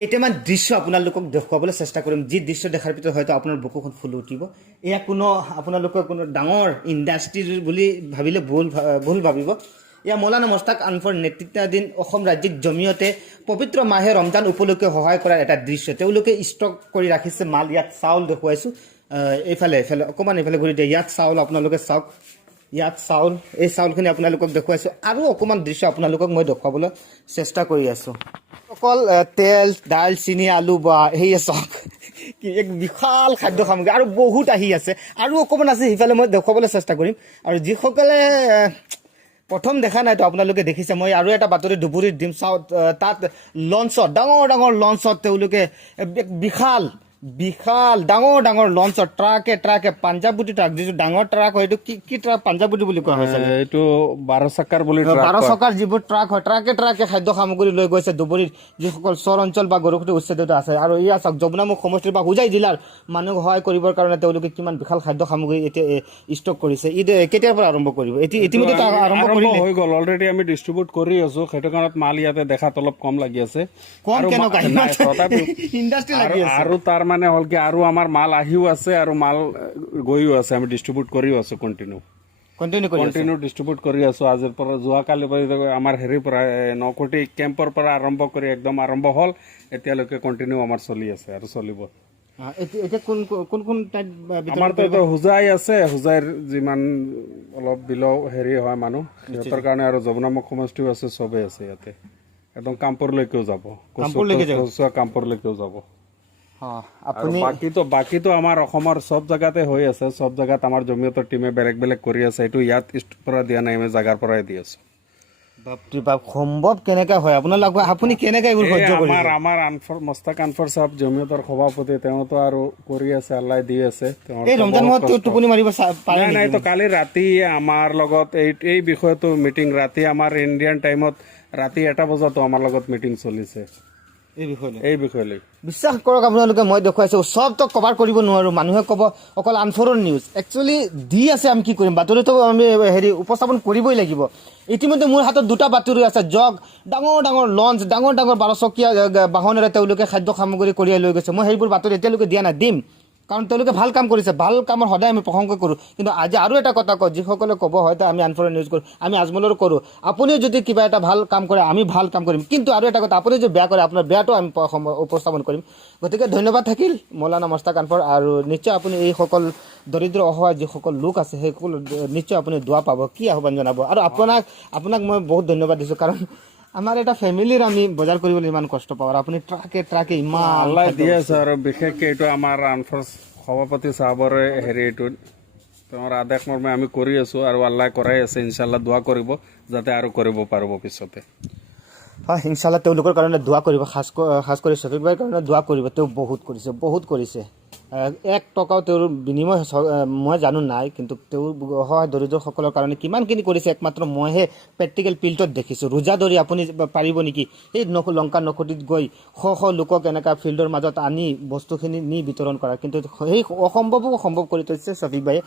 কেইটামান দৃশ্য আপোনালোকক দেখুৱাবলৈ চেষ্টা কৰিম যি দৃশ্য দেখাৰ পিছত হয়তো আপোনাৰ বুকুখন ফুলি উঠিব এয়া কোনো আপোনালোকৰ কোনো ডাঙৰ ইণ্ডাষ্ট্ৰী বুলি ভাবিলে ভুল ভাবিব এয়া মৌলানা মুস্তাক আনফৰ নেতৃত্বাধীন অসম ৰাজ্যিক জমিয়তে পবিত্ৰ মাহে ৰমজান উপলক্ষে সহায় কৰাৰ এটা দৃশ্য তেওঁলোকে ষ্টক কৰি ৰাখিছে মাল ইয়াত চাউল দেখুৱাইছোঁ এইফালে অকণমান এইফালে ঘূৰি দিয়ে ইয়াত চাউল আপোনালোকে চাওক ইয়াত চাউল এই চাউলখিনি আপোনালোকক দেখুৱাইছোঁ আৰু অকণমান দৃশ্য আপোনালোকক মই দেখুৱাবলৈ চেষ্টা কৰি আছোঁ অকল তেল দাইল চেনি আলু বা সেয়ে চাওক এক বিশাল খাদ্য সামগ্ৰী আৰু বহুত আহি আছে আৰু অকণমান আছে সিফালে মই দেখুৱাবলৈ চেষ্টা কৰিম আৰু যিসকলে প্ৰথম দেখা নাইতো আপোনালোকে দেখিছে মই আৰু এটা বাতৰি দুবুৰীত দিম চাওঁ তাত লঞ্চত ডাঙৰ লঞ্চত তেওঁলোকে এক বিশাল ডাঙৰ লঞ্চত ট্ৰাকে পাঞ্জাবুটি ট্ৰাক যিটো ডাঙৰ ট্ৰাক হয় এইটো কি ট্ৰাক পাঞ্জাবুটি বুলি কোৱা হয় এইটো 12 চকাৰ বুলি 12 চকাৰ যিবোৰ ট্ৰাক হয় ট্ৰাকে খাদ্য সামগ্ৰী লৈ গৈছে দুবৰীৰ যিসকল চৰ অঞ্চল বা গৰুখুটি উচ্ছেদিত আছে আৰু ইয়া চাওক যমুনামুখ সমষ্টিৰ বা হোজাই জিলাৰ মানুহ সহায় কৰিবৰ কাৰণে তেওঁলোকে কিমান বিশাল খাদ্য সামগ্ৰী এতিয়া ষ্টক কৰিছে ঈদ কেতিয়াৰ পৰা আৰম্ভ কৰিব ইতিমধ্যে আৰম্ভ হৈ গ'ল অলৰেডি আমি ডিষ্ট্ৰিবিউট কৰি আছো সেইটো কাৰণত মাল ইয়াতে দেখাত অলপ কম লাগি আছে ইণ্ডাষ্ট্ৰী লাগি আছে আৰু তাৰ মানে হল কি আৰু আমাৰ মাল আহিও আছে আৰু মাল গৈও আছে আমি ডিষ্ট্ৰিবিউট কৰিও আছো কন্টিনিউ ডিষ্ট্ৰিবিউট কৰি আছো আজিৰ পৰা যোৱাকালি আমাৰ হেৰিৰ পৰা 9 কোটি কেম্পৰ পৰা আৰম্ভ কৰি একদম আৰম্ভ হল এতিয়ালৈকে কন্টিনিউ আমাৰ চলি আছে আৰু চলিব আমাৰতো হোজাই আছে হোজাইৰ যিমান অলপ বিলো হেৰি হয় মানুহ সিহঁতৰ কাৰণে আৰু যমুনামুখ সমষ্টিও আছে চবেই আছে ইয়াতে একদম কামপুৰলৈকেও যাব কামপুৰলৈকেও যাব বাকীতো আমাৰ অসমৰ চব জায়গাতে হৈ আছে সব জায়গাত আমাৰ জমিয়তৰ টিমে বেলেগ কৰি আছে এইটো ইয়াত পৰা দিয়া নাই আমি জাগাৰ পৰাই দি আছো সম্ভৱ কেনেকা হয় আপোনালোকে আপুনি কেনেকা এইবোৰ সহ্য কৰিব আমাৰ মুস্তাক আনফৰ সাহেব জমিয়তৰ সভাপতি তেওঁতো আৰু কৰি আছে আল্লাহ দি আছে এই ৰমজান মাহত টোপনি মাৰিব পাৰে নাই তো কালি ৰাতি আমাৰ লগত এই বিষয়টো মিটিং ৰাতি আমাৰ ইণ্ডিয়ান টাইমত ৰাতি 1টা বজাতো আমাৰ লগত মিটিং চলিছে এই বিষয়লৈ বিশ্বাস কৰক আপোনালোকে মই দেখুৱাইছো সবতো কভাৰ কৰিব নোৱাৰো মানুহে ক'ব অকল আনফৰৰ নিউজ একচুৱেলি দি আছে আমি কি কৰিম বাতৰিটো আমি হেৰি উপস্থাপন কৰিবই লাগিব ইতিমধ্যে মোৰ হাতত দুটা বাতৰি আছে জগ ডাঙৰ লঞ্চ ডাঙৰ 12 চকীয়া বাহনেৰে তেওঁলোকে খাদ্য সামগ্ৰী কঢ়িয়াই লৈ গৈছে মই সেইবোৰ বাতৰি এতিয়ালৈকে দিয়া নাই দিম কাৰণ তেওঁলোকে ভাল কাম কৰিছে ভাল কামৰ সদায় আমি প্ৰশংসা কৰোঁ কিন্তু আজি আৰু এটা কথা কওঁ যিসকলে ক'ব হয়তো আমি আনফৰৰ নিউজ কৰোঁ আমি আজমলৰ কৰোঁ আপুনিও যদি কিবা এটা ভাল কাম কৰে আমি ভাল কাম কৰিম কিন্তু আৰু এটা কথা আপুনি যদি বেয়া কৰে আপোনাৰ বেয়াটো আমি উপস্থাপন কৰিম গতিকে ধন্যবাদ থাকিল মৌলানা মুস্তাক আনফৰ আৰু নিশ্চয় আপুনি এইসকল দৰিদ্ৰ অসহায় যিসকল লোক আছে সেইসকল নিশ্চয় আপুনি দোৱা পাব কি আহ্বান জনাব আৰু আপোনাক মই বহুত ধন্যবাদ দিছোঁ কাৰণ আমাৰ এটা ফেমিলিৰ আমি বজাৰ কৰিবলৈ ইমান কষ্ট পাওঁ আৰু আপুনি ট্ৰাকে ইমান আল্লাহ দিয়ে আছে আৰু বিশেষকৈ এইটো আমাৰ আনফৰ সভাপতি চাহাবৰে হেৰি এইটো তেওঁৰ আদেশ মৰ্মে আমি কৰি আছো আৰু আল্লাহ কৰাই আছে ইনশাআল্লাহ দোৱা কৰিব যাতে আৰু কৰিব পাৰিব পিছতে হয় ইনশাআল্লাহ তেওঁলোকৰ কাৰণে দোৱা কৰিব খাস কৰি শফিক ভাইৰ কাৰণে দোৱা কৰিব তেওঁ বহুত কৰিছে 1 টকাও তেওঁৰ বিনিময় মই জানো নাই কিন্তু তেওঁ অসহায় দৰিদ্ৰসকলৰ কাৰণে কিমানখিনি কৰিছে একমাত্ৰ মইহে প্ৰেক্টিকেল ফিল্ডত দেখিছোঁ ৰোজা ধৰি আপুনি পাৰিব নেকি এই লংকা নখটিত গৈ শ লোকক এনেকুৱা ফিল্ডৰ মাজত আনি বস্তুখিনি নি বিতৰণ কৰা কিন্তু সেই অসম্ভৱো সম্ভৱ কৰি থৈছে শফিক ভাইয়ে